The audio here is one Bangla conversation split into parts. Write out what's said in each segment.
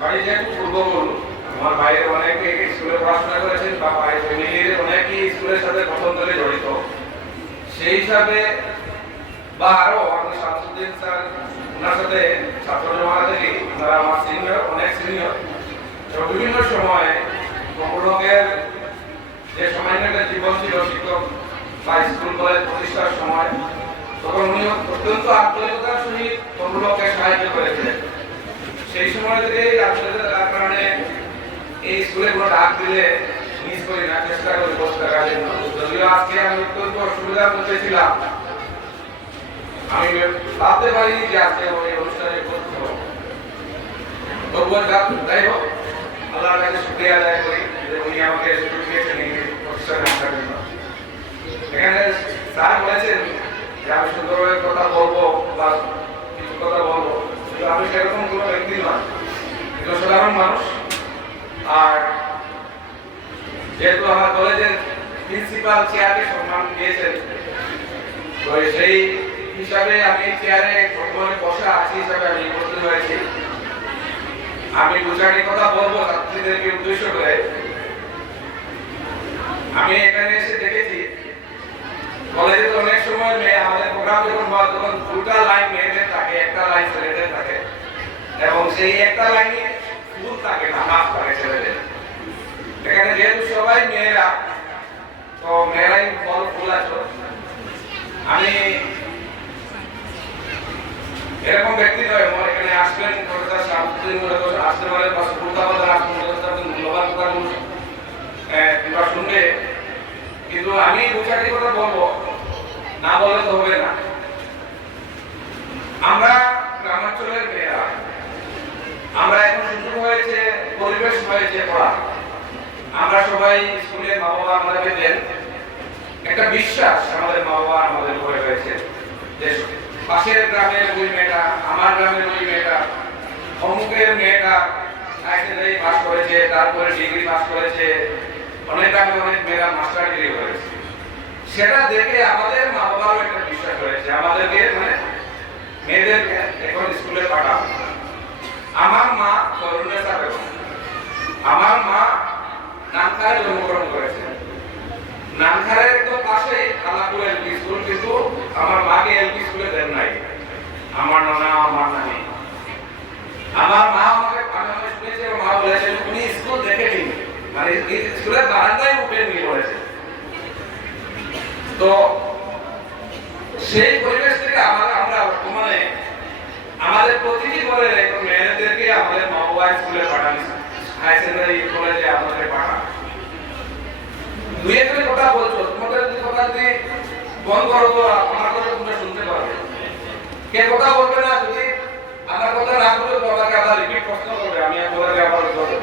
বাড়ি যেহেতু পূর্ববঙ্গ, আমার ভাইয়ের অনেকে স্কুলে পড়াশোনা করেছেন বা ভাইয়ের ফ্যামিলির অনেকেই স্কুলের সাথে প্রথম থেকে জড়িত। সেই হিসাবে বা আরো আমাদের শামসুদ্দিন স্যার, ওনার সাথে ছাত্র জমানা থেকে ওনারা আমার সিনিয়র, অনেক সিনিয়র। বিভিন্ন সময়ে কমলকের যে সামান্য একটা জীবন ছিল শিক্ষক বা স্কুল কলেজ প্রতিষ্ঠার সময়, তখন উনি অত্যন্ত আন্তরিকতার সহিত কমলকে সাহায্য করেছিলেন। সেই সময় থেকে আন্তরিকতার কারণে এই স্কুলে কোনো ডাক দিলে মিস করি না, চেষ্টা করি বসে থাকার জন্য। যদিও আজকে আমি অত্যন্ত অসুবিধার মধ্যে ছিলাম, আমি ভাবতে পারিনি যে আজকে এই অনুষ্ঠানে উপস্থিত হব। তবুও যাই হোক, আল্লাহর কাছে শুকরিয়া আদায় করি যে উনি আমাকে সুযোগ দিয়েছেন এই প্রতিষ্ঠানে আসার জন্য। এখানে স্যার বলেছেন যে আমি সুন্দরভাবে কথা বলবো বা কিছু কথা বলবো, কিন্তু আমি সেরকম কোনো ব্যক্তি নয়, একজন সাধারণ মানুষ। আর যেহেতু আমার কলেজের প্রিন্সিপাল চেয়ারকে সম্মান দিয়েছেন, তো সেই হিসাবে আমি চেয়ারে বর্তমানে বসা আছি হিসাবে আমি উপস্থিত হয়েছি। আমি দু চারটি কথা বলবো ছাত্রীদেরকে উদ্দেশ্য করে। আমি এখানে এসে দেখেছি কলেজে তো অনেক সময় আমাদের প্রোগ্রাম যখন হয় তখন দুটা লাইন মেয়েদের থাকে, একটা লাইন ছেলেদের থাকে, এবং সেই একটা লাইনে ফুল থাকে না, হাফ থাকে ছেলেদের। এখানে যেহেতু সবাই মেয়েরা, তো মেয়েরাই বড় ফুল আছো। আমি এরকম ব্যক্তি নয়, আমার এখানে আসবেন প্রফেসর শামসুদ্দিন আসতে পারে বা সুলতাবাদের আসবেন মূল্যবান কথাগুলো তোমরা শুনবে, কিন্তু আমি দু চারটি কথা বলবো, না বললে তো হবে না। আমরা গ্রামাঞ্চলের মেয়েরা, আমরা এখন সুযোগ হয়েছে, পরিবেশ হয়েছে পড়া। আমরা সবাই স্কুলের মা বাবা আমাদেরকে দেন একটা বিশ্বাস, আমাদের মা বাবা আমাদের উপরে রয়েছে যে পাশের গ্রামের ওই মেয়েটা, আমার গ্রামের ওই মেয়েটা, অমুকের মেয়েটা সেকেন্ডারি পাস করেছে, তারপরে ডিগ্রি পাস করেছে, অনেক গ্রামে অনেক মেয়েরা মাস্টার ডিগ্রি করেছে। সেটা দেখে আমাদের মা বাবারও একটা বিশ্বাস রয়েছে, আমাদেরকে মানে মেয়েদেরকে এখন স্কুলে পাঠাবো। আমার মা করুণেশা বেগম, আমার মা নামখারে জন্মগ্রহণ করেছে। নামখারের একদম পাশে আলাপুর এলপি স্কুল, কিন্তু আমার মাকে এলপি স্কুলে দেন নাই আমার নানা, আমার নানি। আমার মা আমাকে শুনেছে, মা বলেছেন উনি স্কুল দেখেনি, মানে স্কুলের বারান্দায় উঠে নিয়ে পড়েছে। তো সেই পরিবেশ থেকে আমরা বর্তমানে আমাদের প্রতিটি ঘরে এখন মেয়েদেরকে আমাদের মা বাবা স্কুলে পাঠান, হাই সেকেন্ডারি কলেজে আমাদের পাঠান। দুই একটি কথা বলছো, তোমাদের যদি কথা যদি বন্ধ করো তো আমার কথা তোমরা শুনতে পারবে। কে কথা বলবে না, যদি আমার কথা না বলে তো আমাকে আবার রিপিট প্রশ্ন করবে, আমি আপনাদেরকে আবার উত্তর দেব।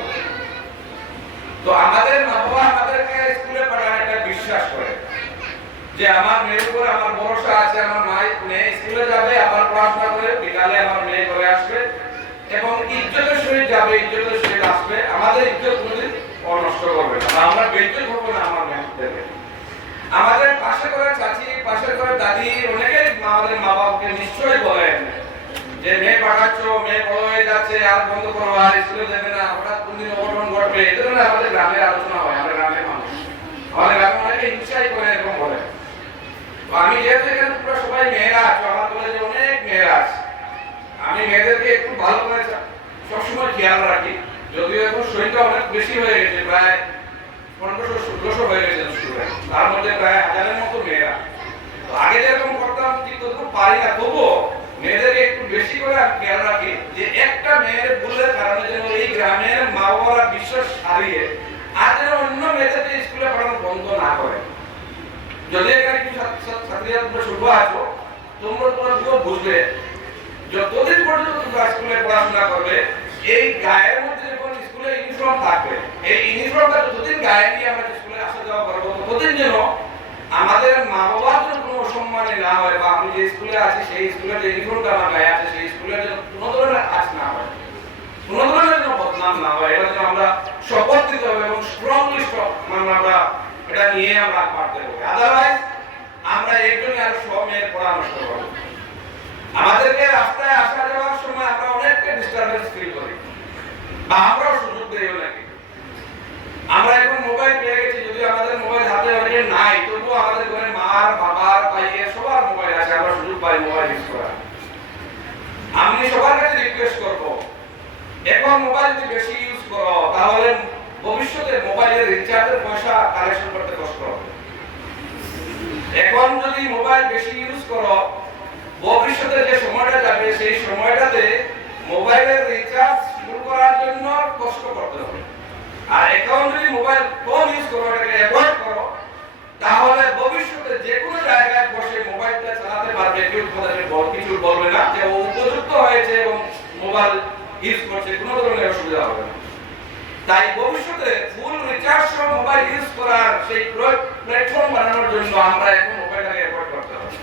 তো আমাদের মা বাবা আমাদেরকে স্কুলে পাঠান একটা বিশ্বাস করে যে আমার মেয়ের উপর আমার ভরসা আছে, আমার মেয়ে স্কুলে যাবে, আবার পড়াশোনা করে বিকালে আমার মেয়ে ঘরে আসবে এবং ইজ্জতের সহিত যাবে, ইজ্জতের সহিত আসবে। আমাদের ইজ্জত কোনোদিন নষ্ট করবে না, আমরা বেজ্জত হবো না আমার মেয়েদেরকে। আমাদের পাশে করে চাচি, পাশে করে দাদি, অনেকে আমাদের মা বাবাকে নিশ্চয়ই বলেন যে মেয়ে পাঠাচ্ছ, মেয়ে বড় হয়ে যাচ্ছে, আর বন্ধ করো, আর স্কুলে যাবে না, হঠাৎ কোনদিন অঘটন ঘটবে। এই ধরনের আমাদের গ্রামের আলোচনা হয়, আমরা গ্রামের মানুষ, আমাদের গ্রামে অনেকে হিংসাই করে এরকম বলে। আমি যেহেতু এখানে পুরো সবাই মেয়েরা আছো, আমার কলেজে অনেক মেয়েরা আছে, আমি মেয়েদেরকে একটু ভালো করে সবসময় খেয়াল রাখি। যদিও এখন সংখ্যা অনেক বেশি হয়ে গেছে, প্রায় 1500-1600 হয়ে গেছে স্টুডেন্ট, তার মধ্যে প্রায় 1000-এর মতো মেয়েরা। আগে যেরকম করতাম ঠিক তত পারি না, তবুও মেয়েদেরকে একটু বেশি করে খেয়াল রাখি যে একটা মেয়ের ভুলের কারণে যেন এই গ্রামের মা বাবারা বিশ্বাস হারিয়ে আর যেন অন্য মেয়েদেরকে স্কুলে পড়ানো বন্ধ না করে। যদি এখানে কিছু ছাত্রীরা তোমরা শুভ আছো, তোমরা বুঝবে যতদিন পর্যন্ত তোমরা স্কুলে পড়াশোনা করবে, এই গায়ের মধ্যে যখন স্কুলে ইউনিফর্ম থাকবে, এই ইউনিফর্মটা যতদিন গায়ে নিয়ে আমরা স্কুলে আসা যাওয়া করবো, ততদিন যেন আমাদের মা বাবার জন্য কোনো অসম্মানে না হয়, বা আমি যে স্কুলে আছি সেই স্কুলের যে ইউনিফর্মটা আমার গায়ে আছে সেই স্কুলের যেন কোনো ধরনের কাজ না হয়, কোনো ধরনের যেন বদনাম না হয়, এটা যেন আমরা শপথ দিতে হবে এবং স্ট্রংলি আমরা এটা নিয়ে আমরা পারতে হবে। আদারওয়াইজ আমরা এর জন্য আর সব মেয়ের পড়া নষ্ট করবো। আমাদেরকে রাস্তায় আসা যাওয়ার সময় আমরা অনেককে ডিস্টারবেন্স ফিল করি, বা আমরাও সুযোগ দেই নাকি। আমরা এখন মোবাইল পেয়ে গেছি, যদি আমাদের মোবাইল হাতে অনেকে নাই, তবুও আমাদের ঘরে মার, বাবার, ভাইয়ের সবার মোবাইল আছে, আমরা সুযোগ পাই মোবাইল ইউজ করার। আমি সবার কাছে রিকোয়েস্ট করব, এখন মোবাইল যদি বেশি ইউজ করো তাহলে ভবিষ্যতে মোবাইলের রিচার্জের পয়সা কালেকশন করতে কষ্ট হবে। এখন যদি মোবাইল বেশি ইউজ করো, ভবিষ্যতে যে সময়টা যাবে সেই সময়টাতে মোবাইলের রিচার্জ শুরু করার জন্য কষ্ট করতে হবে। আর এখন যদি মোবাইল কম ইউজ করো, এটাকে অ্যাভয়েড করো, তাহলে ভবিষ্যতে যে কোনো জায়গায় বসে মোবাইলটা চালাতে পারবে, কেউ তোমাদেরকে কিছু বলবে না যে ও উপযুক্ত হয়েছে এবং মোবাইল ইউজ করছে, কোনো ধরনের অসুবিধা হবে না। তাই ভবিষ্যতে ফুল রিচার্জ সহ মোবাইল ইউজ করার সেই প্ল্যাটফর্ম বানানোর জন্য আমরা এখন মোবাইলটাকে অ্যাভয়েড করতে হবে।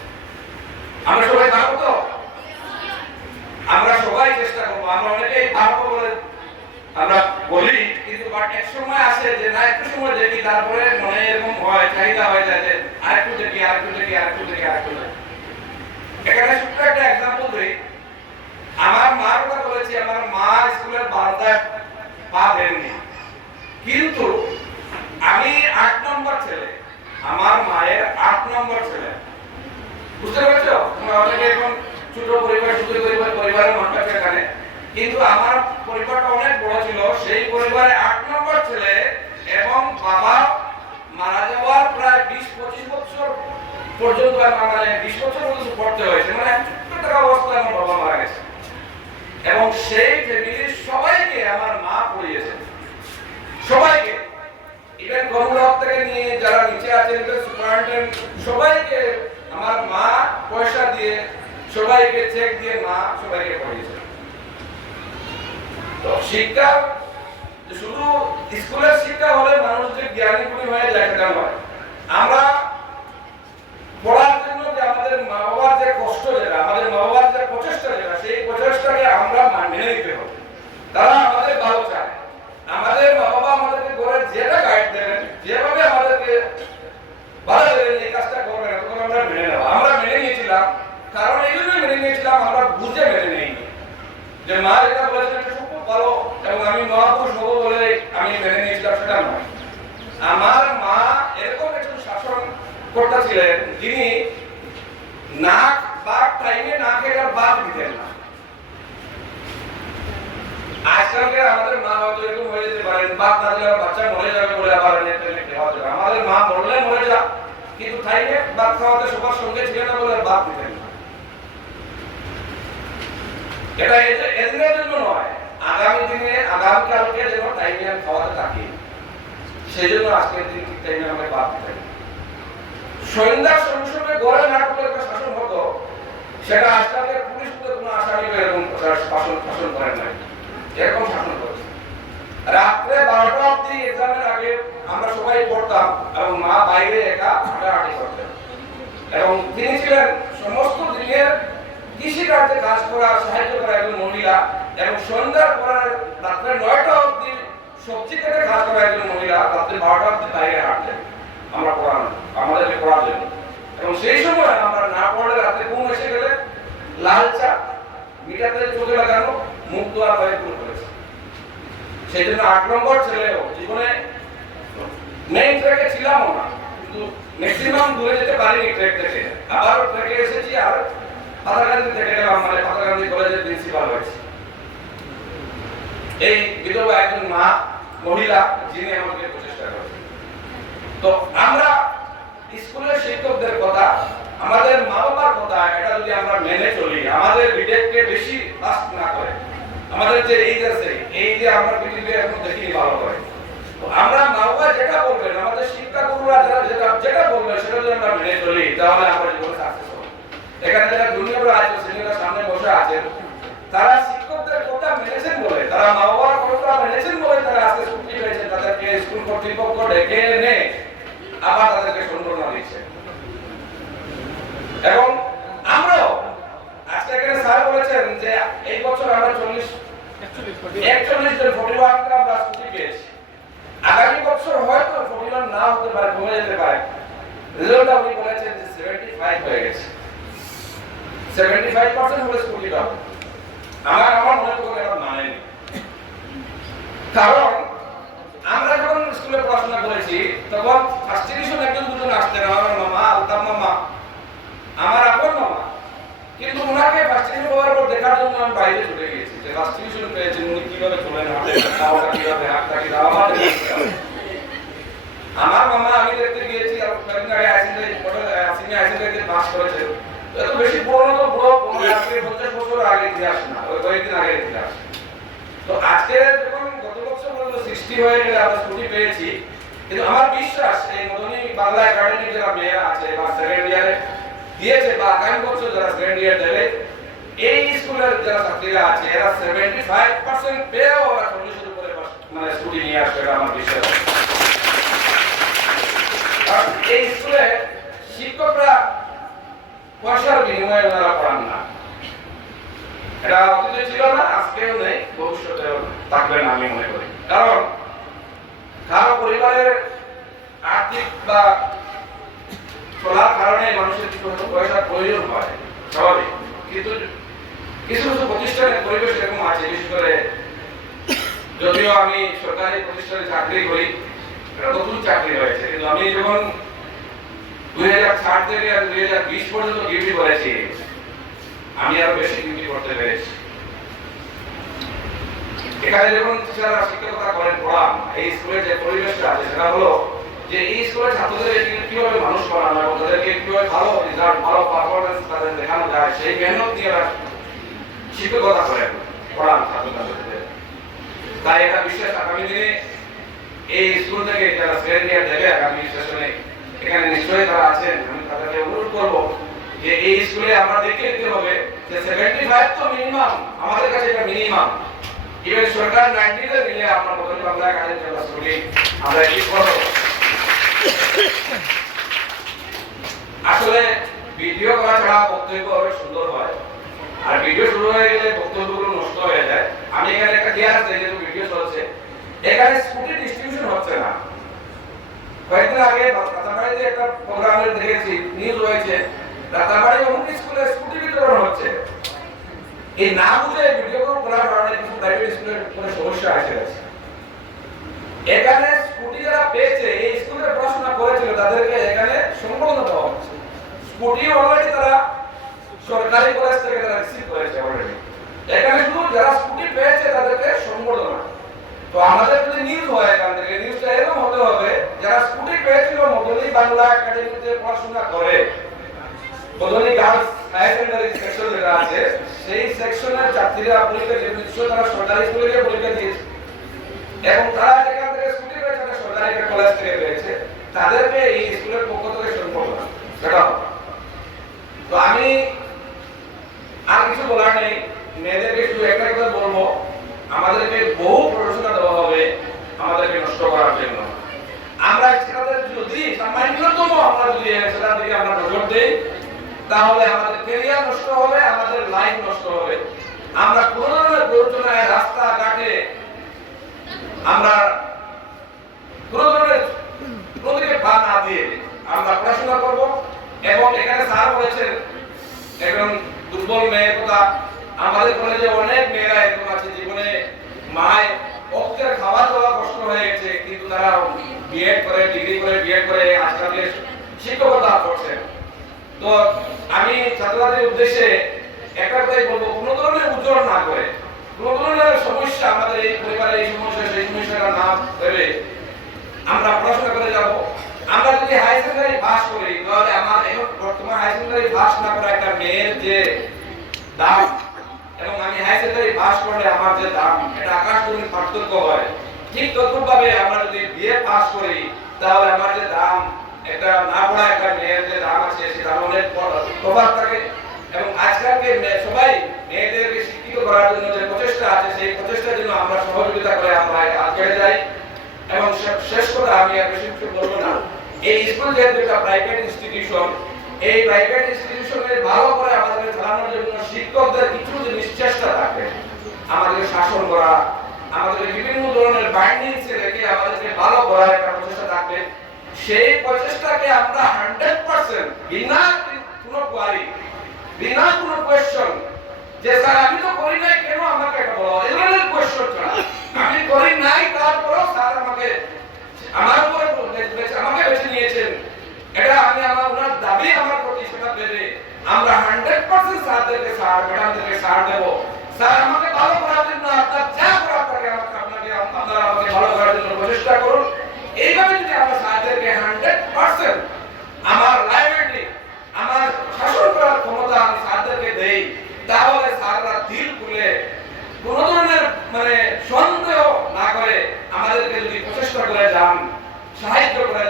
আমরা সবাই পারবো তো? আমরা সবাই চেষ্টা করবো। আমরা অনেকেই পারবো বলে আমরা বলি, কিন্তু এক সময় আসে যে না, একটু সময় দেখি, তারপরে মনে এরকম হয়, চাহিদা হয়ে যায় যে আরেকটু দেখি, আরেকটু দেখি, আরেকটু দেখি, আরেকটু দেখি। এখানে ছোট্ট একটা এক্সাম্পল দিই। আমার মার কথা বলেছি, আমার মা স্কুলের বারান্দায় পা দেননি, কিন্তু আমি 8 নম্বর ছেলে, আমার মায়ের 8 নম্বর ছেলে। বুঝতে পেরেছো? তোমরা অনেকে এখন ছোট পরিবার, সুখী পরিবারের মানুষ আছে এখানে, কিন্তু আমার পরিবারটা অনেক বড় ছিল। সেই পরিবারে 8 নম্বর ছেলে এবং বাবা মারা যাওয়ার প্রায় 20-25 বছর পর্যন্ত, মানে 20 বছর পর্যন্ত পড়তে হয়েছে, মানে ছোট্ট অবস্থায় আমার বাবা মারা গেছে। এবং সেই ফ্যামিলির সবাইকে আমার মা পড়িয়েছেন, সবাইকে, ইভেন গণগ্রাহক থেকে নিয়ে যারা নিচে আছেন, সুপারিনটেন্ডেন্ট, সবাইকে আমার মা পয়সা দিয়ে, সবাইকে চেক দিয়ে মা সবাইকে পড়িয়েছেন। তো শিক্ষা শুধু স্কুলের শিক্ষা হলে মানুষ যে জ্ঞানী গুণী হয়ে যায় সেটা নয়। আমরা পড়ার জন্য যে আমাদের মা বাবার যে কষ্ট, যেটা আমাদের মা বাবার যে প্রচেষ্টা, যেটা সেই প্রচেষ্টাকে আমরা মেনে নিতে হবে। তারা আমাদের ভালো চায়। আমাদের মা বাবা আমাদেরকে ঘরে যেটা গাইড দেবেন, যেভাবে আমাদেরকে ভালো দেবেন, এই কাজটা করবেন, তখন আমরা মেনে নেব। আমরা মেনে নিয়েছিলাম, কারণ এই জন্যই মেনে নিয়েছিলাম, আমরা বুঝে মেনে নেইনি যে মা যেটা বলেছেন এটা খুব ভালো এবং আমি মহাপুরুষ হবো বলে আমি মেনে নিয়েছিলাম, সেটা নয়। আমার মা এরকম একজন শাসন কর্তা ছিলেন, যিনি না বাপ টাইমে না খেয়ে বাপ দিতেন না। আজকালকার আমাদের মা হয়তো এরকম হয়ে যেতে পারেন, বাপ না দিলে বাচ্চা মরে যাবে বলে আবার আমাদের মা মরলে মরে যা, কিন্তু টাইমে বাপ খাওয়াতে সবার সঙ্গে ছিলেন না বলে বাপ দিতেন না। এটা এদিনের জন্য নয়, আগামী দিনে, আগামীকালকে যেন টাইমে খাওয়াতে থাকি, সেই জন্য আজকের দিন ঠিক টাইমে আমাকে বাপ দিতে হবে। সন্ধ্যার সময় গড়ে না করলে একটা শাসন হতো, সেটা আজকালকে পুলিশ কোনো আসামি এরকম শাসন করেন নাই, এরকম শাসন করেছে। রাত্রে 12টা অবধি এক্সামের আগে আমরা সবাই পড়তাম এবং মা বাইরে একা হাঁটাহাঁটি করতেন। এবং তিনি ছিলেন সমস্ত দিনের কৃষিকার্যে কাজ করা, সাহায্য করা একজন মহিলা, এবং সন্ধ্যার পরে রাত্রে 9টা অবধি সবজি কেটে কাজ করা একজন মহিলা, রাত্রে 12টা অবধি বাইরে হাঁটতেন আমরা পড়ানো, আমাদেরকে পড়ার জন্য। এবং সেই সময় আমরা না পড়লে রাত্রে ঘুম এসে গেলে লাল চা, মিঠা তেল চোখে লাগানো, মুখ ধোয়ার হয়ে পুরো করেছে। সেই জন্য 8 নম্বর ছেলেও জীবনে মেইন ট্র্যাকে ছিলামও না, কিন্তু ম্যাক্সিমাম দূরে যেতে পারিনি ট্র্যাক থেকে। আবার ট্র্যাকে এসেছি, আর পাতাকান্দি থেকে গেলাম, মানে পাতাকান্দি কলেজের প্রিন্সিপাল হয়েছি। এই বিধবা একজন মা, মহিলা, যিনি আমাকে প্রচেষ্টা করেছেন। তো আমরা স্কুলের শিক্ষকদের কথা, আমাদের মা বাবার কথা, এটা যদি আমরা মেনে চলি, আমাদের বিবেককে বেশি ফাস্ট না করে, আমাদের যে এইজ আছে, এই যে আমরা পৃথিবীতে এখন দেখিনি ভালো করে, তো আমরা মা বাবা যেটা বলবেন, আমাদের শিক্ষাগুরুরা যেটা বলবেন, সেটা যদি আমরা মেনে চলি, তাহলে আমরা জীবনে সাকসেস হব। এখানে যারা জুনিয়ররা আছে, সিনিয়ররা সামনে বসে আছেন, তারা শিক্ষকদের কথা মেনেছেন বলে, তারা মা বাবার কথা মেনেছেন বলে তারা আজকে ছুটি পেয়েছেন, তাদেরকে স্কুল কর্তৃপক্ষ ডেকে এনে আবার তাদেরকে সম্মাননা দিচ্ছে। এবং আমরাও আজকে এখানে স্যার বলেছেন যে এই বছর আমরা 41 জন 41টা আমরা ছুটি পেয়েছি। আগামী বছর হয়তো 41 না হতে পারে, কমে যেতে পারে। রেজাল্ট উনি বলেছেন যে 75 হয়ে গেছে, 75% হলে ছুটি পাবো। আমার মনে করে এখন মানেনি। কারণ আমরা যখন স্কুলে পড়াশোনা করেছি তখন ফার্স্ট ডিভিশন একজন দুজন আসতেন, আমার মামা, আলতাফ মামা, আমার আপন মামা। কিন্তু ওনাকে ফার্স্ট ডিভিশন পাওয়ার পর দেখার জন্য আমি বাইরে চলে গিয়েছি যে ফার্স্ট ডিভিশন পেয়েছেন উনি কিভাবে চলেন, হাঁটা কিভাবে, হাতটা কি আমার আমার মামা আমি দেখতে গিয়েছি আর কয়েকদিন আগে সিনিয়র আইসিএসসি পাস করেছে। এত বেশি পুরনো তো পুরো 50 বছর আগে ইতিহাস না, ওই কয়েকদিন আগে ইতিহাস। তো আজকে যখন গত বছর পর্যন্ত 60 হয়ে গেলে আমরা ছুটি পেয়েছি, কিন্তু আমার বিশ্বাস এই মদনী বাংলা একাডেমি যারা মেয়েরা আছে বা সেকেন্ড ইয়ারে দিয়েছে বা আগামী বছর যারা সেকেন্ড ইয়ার দেবে, এই স্কুলের যারা ছাত্রীরা আছে এরা 75% পেয়েও ওরা 40-এর উপরে মানে ছুটি নিয়ে আসবে, আমার বিশ্বাস। কারণ এই স্কুলে শিক্ষকরা পয়সার বিনিময়ে ওনারা পড়ান না, এটা অতীতে ছিল না, আজকেও নেই, ভবিষ্যতেও থাকবে না আমি মনে করি। কারণ কারো পরিবারের আর্থিক বা চলার কারণে মানুষের কিছু পয়সার প্রয়োজন হয়, স্বাভাবিক। কিন্তু কিছু কিছু প্রতিষ্ঠানের পরিবেশ এরকম আছে, বিশেষ করে যদিও আমি সরকারি প্রতিষ্ঠানে চাকরি করি, এটা নতুন চাকরি হয়েছে, কিন্তু আমি যখন 2004 থেকে 2020 পর্যন্ত ডিউটি করেছি, আমি আরো বেশি ডিউটি করতে পেরেছি। এখানে যখন টিচাররা শিক্ষকতা করেন, পড়ান, এই স্কুলের যে পরিবেশটা আছে সেটা হলো যে এই স্কুলের ছাত্রদের কিভাবে মানুষ বানানো এবং তাদেরকে কিভাবে ভালো রেজাল্ট, ভালো পারফরমেন্স তাদের দেখানো যায়, সেই মেহনত দিয়ে শিক্ষকতা করেন, পড়ান ছাত্রছাত্রীদের। তাই এটা বিশ্বাস আগামী দিনে এই স্কুল থেকে যারা সেকেন্ড ইয়ার দেবে আগামী সেশনে, এখানে নিশ্চয়ই তারা আছেন, আমি তাদেরকে অনুরোধ করবো যে এই স্কুলে আমরা দেখে নিতে হবে যে 75 তো মিনিমাম, আমাদের কাছে এটা মিনিমাম। ইভেন সরকার 90 মিলে আমরা মদনী বাংলা একাডেমি যারা স্কুলে আমরা কি করব। আসলে ভিডিও করা ছাড়া বক্তব্য অনেক সুন্দর হয়, আর ভিডিও শুরু হয়ে গেলে বক্তব্যগুলো নষ্ট হয়ে যায়। আমি এখানে একটা ক্লিয়ার আছে, যেহেতু ভিডিও চলছে, এখানে স্কুটি ডিস্ট্রিবিউশন হচ্ছে না। কয়েকদিন আগে রাতাবাড়িতে একটা প্রোগ্রামে দেখেছি, নিউজ হয়েছে, রাতাবাড়ি অমুক স্কুলে স্কুটি বিতরণ হচ্ছে। এই না বুঝে ভিডিও করার কারণে কিছু প্রাইভেট স্কুলের কোনো সমস্যা আছে। এখানে স্কুটি যারা পেয়েছে, এই স্কুলে পড়াশোনা করেছিল, তাদেরকে এখানে সম্পূর্ণ দেওয়া হচ্ছে। স্কুটি অলরেডি তারা সরকারি কলেজ থেকে তারা রিসিভ করেছে অলরেডি। এখানে শুধু যারা স্কুটি পেয়েছে তাদেরকে সম্বর্ধনা। তো আমাদের যদি নিউজ হয় এখান থেকে, নিউজটা এরকম হতে হবে, যারা স্কুটি পেয়েছিল মদনী বাংলা একাডেমিতে পড়াশোনা করে, মদনী গার্লস হায়ার সেকেন্ডারি সেকশন যেটা আছে, সেই সেকশনের ছাত্রীরা পরীক্ষা দিয়ে নিশ্চয় তারা সরকারি স্কুলে গিয়ে পরীক্ষা দিয়েছে, এবং তারা যেখান থেকে স্কুটি পেয়েছে সরকারি কলেজ থেকে পেয়েছে, তাদেরকে এই স্কুলের পক্ষ থেকে সম্বর্ধনা সেটা। তো আমি আর কিছু বলার নেই, মেয়েদেরকে শুধু একটা কথা বলবো, আমাদেরকে বহু পড়াশোনা দেওয়া হবে আমাদেরকে নষ্ট করার জন্য। আমরা সেটাদের যদি সামান্যতম আমরা যদি সেটার দিকে আমরা নজর দেই, তাহলে আমাদের ক্যারিয়ার নষ্ট হবে, আমাদের লাইফ নষ্ট হবে। আমরা কোনো ধরনের প্রয়োজনায় রাস্তাঘাটে আমরা কোনো ধরনের কোনো দিকে পা না দিয়ে আমরা পড়াশোনা করব। এবং এখানে স্যার বলেছেন একজন দুর্বল মেয়ের কথা, আমাদের কলেজে অনেক মেয়েরা এরকম আছে জীবনে মায়ের অক্ষের খাওয়া দাওয়া কষ্ট হয়ে গেছে, কিন্তু তারা বিএড করে, ডিগ্রি করে, বিএড করে আজকালকে শিক্ষকতা করছেন। তো আমি ছাত্রছাত্রীদের উদ্দেশ্যে একটা কথাই বলবো, কোনো ধরনের উজ্জ্বল না করে, কোনো ধরনের সমস্যা আমাদের এই পরিবারের এই সমস্যা সেই সমস্যাটা না ভেবে আমরা পড়াশোনা করে যাব। আমরা যদি হাই সেকেন্ডারি পাস করি, তাহলে আমার এখন বর্তমান হাই সেকেন্ডারি পাস না করা একটা মেয়ের যে দাম, এবং আমি হাই সেকেন্ডারি পাস করলে আমার যে দাম, এটা আকাশ জমিন পার্থক্য হয়। ঠিক তদ্রূপভাবে আমরা যদি বিএ পাস করি, তাহলে আমার যে দাম, একটা না পড়া একটা মেয়ের যে দাম আছে সেটা অনেক প্রভাব থাকে। এবং আজকালকে সবাই মেয়েদেরকে শিক্ষিত করার জন্য যে প্রচেষ্টা আছে, সেই প্রচেষ্টার জন্য আমরা সহযোগিতা করে আমরা আগে যাই। এবং শেষ কথা, আমি আর বেশি কিছু বলবো না, এই স্কুল যেহেতু একটা প্রাইভেট ইনস্টিটিউশন, এই প্রাইভেট ইনস্টিটিউশনের ভালো করে আমাদের চালানোর জন্য শিক্ষকদের কিছু জিনিস চেষ্টা থাকে, আমাদের শাসন করা, আমাদের বিভিন্ন ধরনের বাইন্ডিংস রেখে আমাদেরকে ভালো করার একটা প্রচেষ্টা থাকবে। সেই প্রচেষ্টাকে আমরা 100% বিনা কোনো কোয়ারি, বিনা কোনো কোয়েশ্চন, যে স্যার আমি তো করি নাই, কেন আমাকে এটা বলো, এই ধরনের কোয়েশ্চন ছাড়া, আমি করি নাই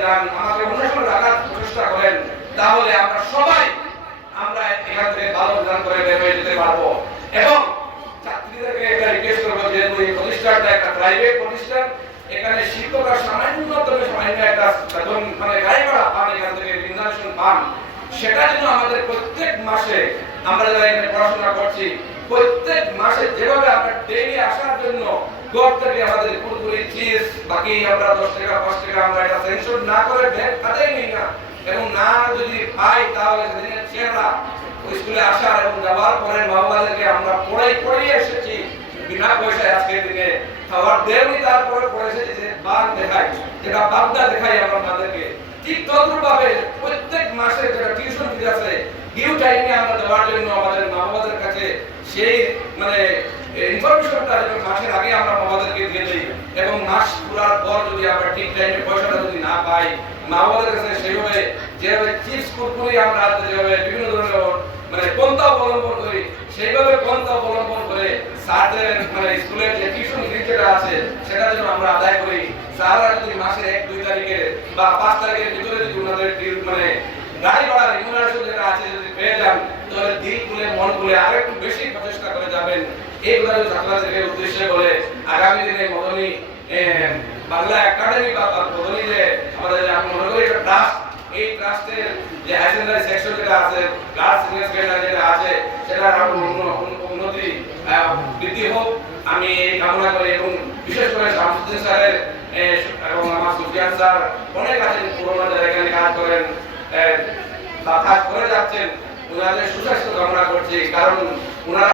যান, আমাকে অন্বেষণ রাখার প্রচেষ্টা করেন, তাহলে আমরা সবাই আমরা এখান থেকে ভালো রেজাল্ট করে বের হয়ে যেতে পারবো। এবং ছাত্রীদেরকে একটা রিকোয়েস্ট করবো, যেহেতু এই প্রতিষ্ঠানটা একটা প্রাইভেট প্রতিষ্ঠান, এখানে শিক্ষকরা সামান্য একটা বেতন মানে গাড়ি ভাড়া পান, এখান থেকে রিজার্ভেশন পান, সেটা যেন আমাদের প্রত্যেক মাসে আমরা যারা এখানে পড়াশোনা করছি প্রত্যেক মাসে যেভাবে আমরা ডেইলি আসার জন্য ঘর থেকে আমাদের কুরকুরি চিপস বাকি আমরা 10 টাকা 5 টাকা আমরা এটা সেন্সর না করে ব্যাগ খাতেই নিই না, এবং না যদি পাই তাহলে সেদিনের চেহারা স্কুলে আসার এবং যাওয়ার পরে মা-বাবাদেরকে আমরা পড়াই এসেছি বিনা পয়সায়, আজকের দিনে খাবার দেয়নি, তারপরে পড়ে এসেছি যে বান দেখাই, যেটা বাগদা দেখাই আমার মাদেরকে, ঠিক তদ্রুপভাবে প্রত্যেক মাসে যেটা টিউশন ফি আছে ডিউ টাইমে আমরা দেওয়ার জন্য আমাদের মা-বাবাদের কাছে সেই মানে ইনফরমেশনটা যেন মাসের আগে আমরা মা-বাবাদেরকে দিয়ে দিই, এবং মাস পুরার পর যদি আমরা ঠিক টাইমে পয়সাটা যদি না পাই, মা-বাবাদের কাছে সেইভাবে যেভাবে চিপস কুরকুরি আমরা যেভাবে বিভিন্ন ধরনের মানে পন্থা অবলম্বন করি, সেইভাবে পন্থা অবলম্বন করে স্যারদের মানে স্কুলের যে টিউশন ফি যেটা আছে সেটা যেন আমরা আদায় করি। স্যাররা যদি মাসের 1-2 তারিখে বা 5 তারিখের ভিতরে যদি ওনাদের মানে গাড়ি ভাড়া রেমুনারেশন যেটা আছে যদি পেয়ে যান, তাহলে দিল খুলে মন খুলে আরেকটু বেশি প্রচেষ্টা করে যাবেন। এইগুলো ছাত্রছাত্রীদের উদ্দেশ্যে বলে আগামী দিনে মদনী বাংলা একাডেমি বা মদনী যে আমাদের আমরা মনে করি একটা ট্রাস্ট, এই ট্রাস্টের যে হাই সেকেন্ডারি সেকশন যেটা আছে, গার্লস সিনিয়র সেকেন্ডারি যেটা আছে, সেটা উন্নতি বৃদ্ধি হোক আমি এই কামনা করি। এবং বিশেষ করে শামসুদ্দিন স্যারের এবং আমার সুফিয়ান স্যার অনেক আছেন পুরোনো যারা এখানে কাজ করেন বা কাজ করে যাচ্ছেন, ওনাদের সুস্বাস্থ্য কামনা করছি, কারণ ওনারা